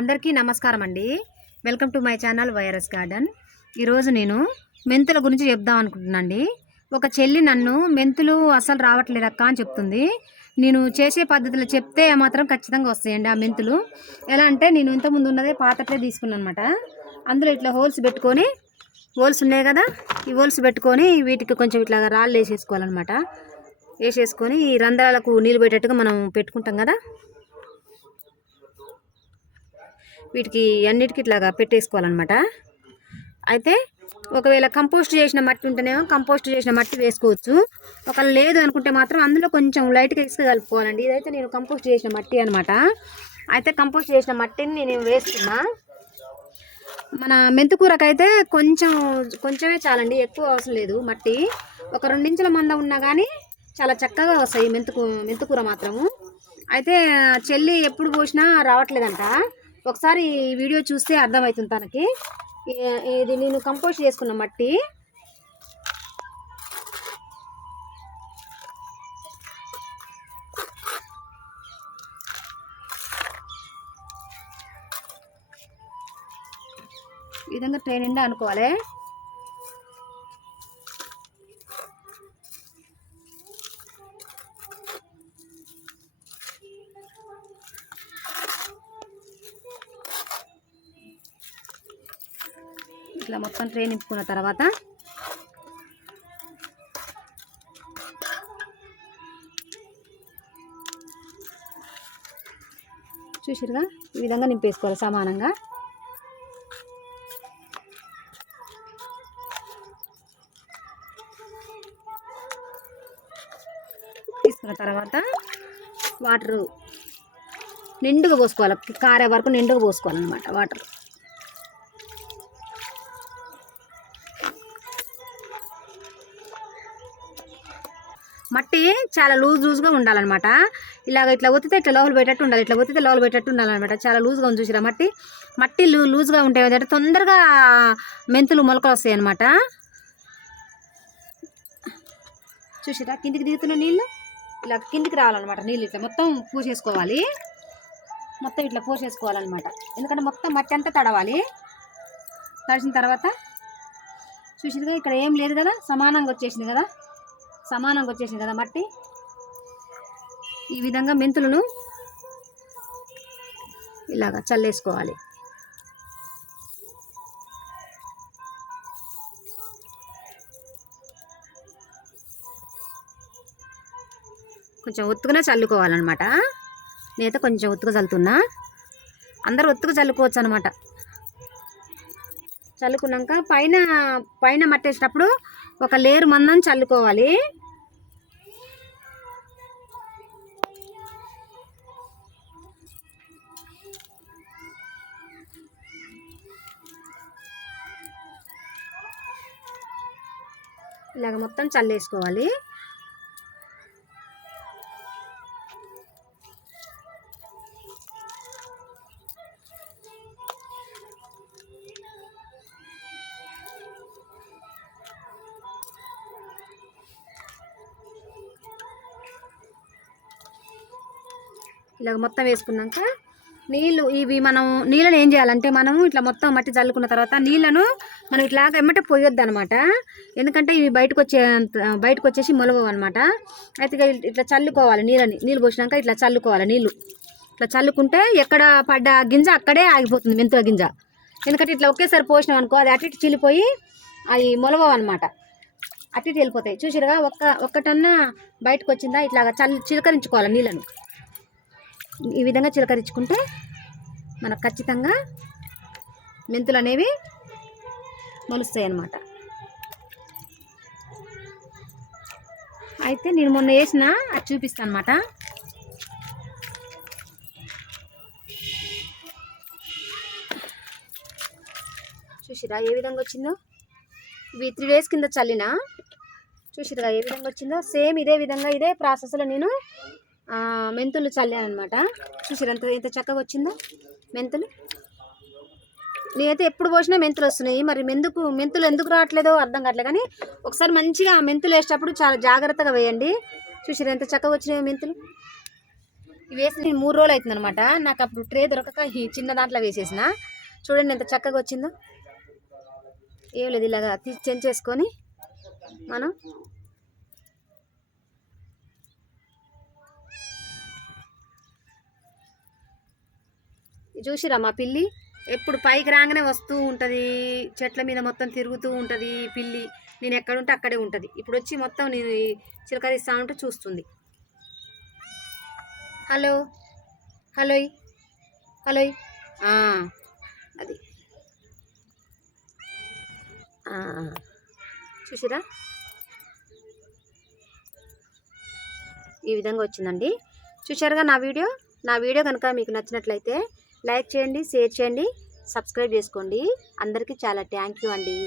అందరికీ నమస్కారం అండి. Welcome to my channel virus garden. ఈరోజు నేను మెంతుల గురించి చెప్దాం అనుకుంటున్నాండి ఒక చెల్లి నన్ను మెంతులు అసలు రావట్లేదు అక్క అని చెప్తుంది. నేను చేసే పద్ధతిలో చెప్తే మాత్రం ఖచ్చితంగా వస్తాయండి ఆ మెంతులు. ఎలా అంటే నేను ఇంతకుముందు ఉన్నదే పాతట్లే తీసుకున్నాను అనమాట అందులో ఇట్లా హోల్స్ పెట్టుకొని హోల్స్ ఉన్నాయి కదా ఈ హోల్స్ పెట్టుకొని వీటికి కొంచెం ఇట్లా రాళ్ళు వేసేసుకోవాలన్నమాట. వేసేసుకొని ఈ రంధ్రాలకు నీళ్ళు పెట్టేట్టుగా మనం పెట్టుకుంటాం కదా వీటికి అన్నిటికీ ఇట్లాగా పెట్టేసుకోవాలన్నమాట. అయితే ఒకవేళ కంపోస్ట్ చేసిన మట్టి ఉంటేనేమో కంపోస్ట్ చేసిన మట్టి వేసుకోవచ్చు. ఒకవేళ లేదు అనుకుంటే మాత్రం అందులో కొంచెం లైట్గా ఇసుక కలుపుకోవాలండి. ఇదైతే నేను కంపోస్ట్ చేసిన మట్టి అనమాట అయితే కంపోస్ట్ చేసిన మట్టిని నేను వేస్తున్నా. మన మెంతుకూరకైతే కొంచెం కొంచెమే చాలండి. ఎక్కువ అవసరం లేదు మట్టి. ఒక రెండించుల మంద ఉన్నా కానీ చాలా చక్కగా వస్తాయి మెంతుకు మెంతుకూర మాత్రము. అయితే చెల్లి ఎప్పుడు పోసినా రావట్లేదంట. ఒకసారి ఈ వీడియో చూస్తే అర్థమవుతుంది తనకి. ఇది నేను కంపోస్ట్ చేసుకున్న మట్టి. ఈ విధంగా ట్రైన్ నిండా అనుకోవాలి. ఇట్లా మొత్తం ట్రైన్ నింపుకున్న తర్వాత చూసిరుగా ఈ విధంగా నింపేసుకోవాలి సమానంగా. తీసుకున్న తర్వాత వాటరు నిండుగా పోసుకోవాలి. కారే వరకు నిండుగా పోసుకోవాలన్నమాట వాటర్. మట్టి చాలా లూజ్ లూజ్గా ఉండాలన్నమాట. ఇలాగ ఇట్లా ఒత్తితే ఇట్లా లోపల పెట్టేట్టు ఉండాలి ఇట్లా ఒత్తితే లోపల పెట్టేట్టు ఉండాలన్నమాట. చాలా లూజ్గా ఉంది చూసిరా మట్టి. మట్టి లూ లూజ్గా ఉంటాయి ఏంటంటే తొందరగా మెంతులు మొలకలు వస్తాయి అనమాట చూసిరా కిందికి దిగుతున్న నీళ్ళు? ఇలా కిందికి రావాలన్నమాట నీళ్ళు ఇట్లా మొత్తం పూసేసుకోవాలి. మొత్తం ఇట్లా పోసేసుకోవాలన్నమాట. ఎందుకంటే మొత్తం మట్టి అంతా తడవాలి. తడిసిన తర్వాత చూసిందిగా ఇక్కడ ఏం లేదు కదా సమానంగా వచ్చేసింది కదా. సమానంగా వచ్చేసింది కదా మట్టి? ఈ విధంగా మెంతులను ఇలాగా చల్లేసుకోవాలి. కొంచెం ఒత్తుగానే చల్లుకోవాలన్నమాట. నేనైతే కొంచెం ఒత్తుగా చల్లుతున్నా. అందరూ ఒత్తుగా చల్లుకోవచ్చు అనమాట చల్లుకున్నాక పైన పైన మట్టేసేటప్పుడు ఒక లేరు మందం చల్లుకోవాలి. ఇలాగ మొత్తం చల్లేసుకోవాలి. ఇలాగ మొత్తం వేసుకున్నాక నీళ్ళు ఇవి మనం నీళ్ళని ఏం చేయాలంటే మనము ఇట్లా మొత్తం మట్టి చల్లుకున్న తర్వాత నీళ్ళను మనం ఇట్లా ఎమ్మటే పోయొద్దు అనమాట ఎందుకంటే ఇవి బయటకు వచ్చే బయటకు వచ్చేసి మొలవవు అనమాట అయితే ఇట్లా చల్లుకోవాలి నీళ్ళని నీళ్ళు పోసినాక ఇట్లా చల్లుకోవాలి నీళ్ళు. ఇట్లా చల్లుకుంటే ఎక్కడ పడ్డ గింజ అక్కడే ఆగిపోతుంది మెంతుల గింజ. ఎందుకంటే ఇట్లా ఒకేసారి పోసినాం అనుకో అది అటు ఇటు చిల్లిపోయి అవి మొలవవు అనమాట అటు ఇటు వెళ్ళిపోతాయి. చూసిరుగా ఒక్క ఒక్కటన్నా బయటకు వచ్చిందా ఇట్లా చల్లి చిలకరించుకోవాలి నీళ్ళను. ఈ విధంగా చిలకరించుకుంటే మనకు ఖచ్చితంగా మెంతులు అనేవి మొలుస్తాయి అన్నమాట. అయితే నేను మొన్న వేసిన అది చూపిస్తాను అనమాట చూసిరా ఏ విధంగా వచ్చిందో? ఇవి త్రీ డేస్ కింద చల్లిన చూసిరా ఏ విధంగా వచ్చిందో? సేమ్ ఇదే విధంగా ఇదే ప్రాసెస్లో నేను మెంతులు చల్లాను అనమాట చూసారు ఎంత ఎంత చక్కగా వచ్చిందో? మెంతులు? నేనైతే ఎప్పుడు పోసినా మెంతులు వస్తున్నాయి. మరి మెందుకు మెంతులు ఎందుకు రావట్లేదో అర్థం కావట్లేదు. కానీ ఒకసారి మంచిగా మెంతులు వేసేటప్పుడు చాలా జాగ్రత్తగా వేయండి. చూసారు ఎంత చక్కగా వచ్చినాయో మెంతులు? ఇవి వేసి మూడు రోజులు అవుతుంది అనమాట నాకు అప్పుడు ట్రే దొరకక ఈ చిన్న దాంట్లో వేసేసిన. చూడండి ఎంత చక్కగా వచ్చిందో. ఏం లేదు ఇలాగా తీసి చెంచేసుకొని మనం చూసిరా మా పిల్లి? ఎప్పుడు పైకి రాగానే వస్తూ ఉంటుంది చెట్ల మీద మొత్తం తిరుగుతూ ఉంటుంది పిల్లి. నేను ఎక్కడుంటే అక్కడే ఉంటుంది. ఇప్పుడు వచ్చి మొత్తం నేను చిలకరిస్తా ఉంటే చూస్తుంది. హలో? హలోయ్ హలోయ్ అది. చూసిరా? ఈ విధంగా వచ్చిందండి. చూశారుగా నా వీడియో? నా వీడియో కనుక మీకు నచ్చినట్లయితే లైక్ చేయండి షేర్ చేయండి సబ్స్క్రైబ్ చేసుకోండి. అందరికీ చాలా థ్యాంక్ యూ అండి.